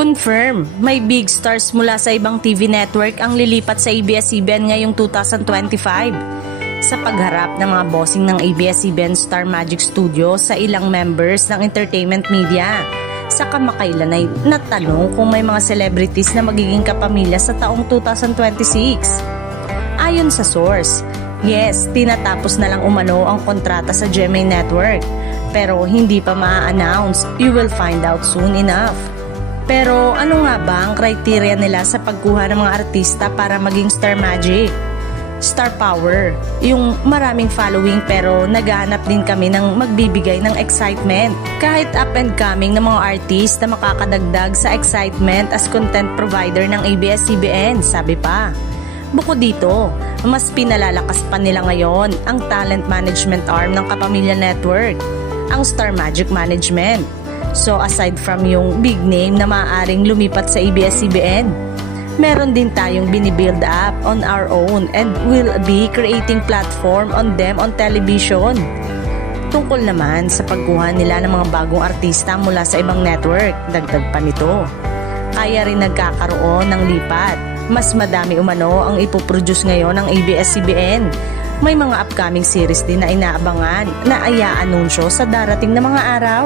Confirm, may big stars mula sa ibang TV network ang lilipat sa ABS-CBN ngayong 2025. Sa pagharap ng mga bossing ng ABS-CBN Star Magic Studio sa ilang members ng entertainment media. Sa kamakailan ay natanong kung may mga celebrities na magiging kapamilya sa taong 2026. Ayon sa source, yes, tinatapos na lang umano ang kontrata sa GMA Network. Pero hindi pa ma-announce, you will find out soon enough. Pero ano nga ba ang criteria nila sa pagkuha ng mga artista para maging Star Magic? Star Power, yung maraming following pero naghahanap din kami ng magbibigay ng excitement. Kahit up and coming ng mga artist na makakadagdag sa excitement as content provider ng ABS-CBN, sabi pa. Bukod dito, mas pinalalakas pa nila ngayon ang talent management arm ng Kapamilya Network, ang Star Magic Management. So aside from yung big name na maaaring lumipat sa ABS-CBN, meron din tayong binibuild up on our own and will be creating platform on them on television. Tungkol naman sa pagkuha nila ng mga bagong artista mula sa ibang network, dagdag pa nito. Kaya rin nagkakaroon ng lipat. Mas madami umano ang ipoproduce ngayon ng ABS-CBN. May mga upcoming series din na inaabangan na ia-anunsyo sa darating na mga araw.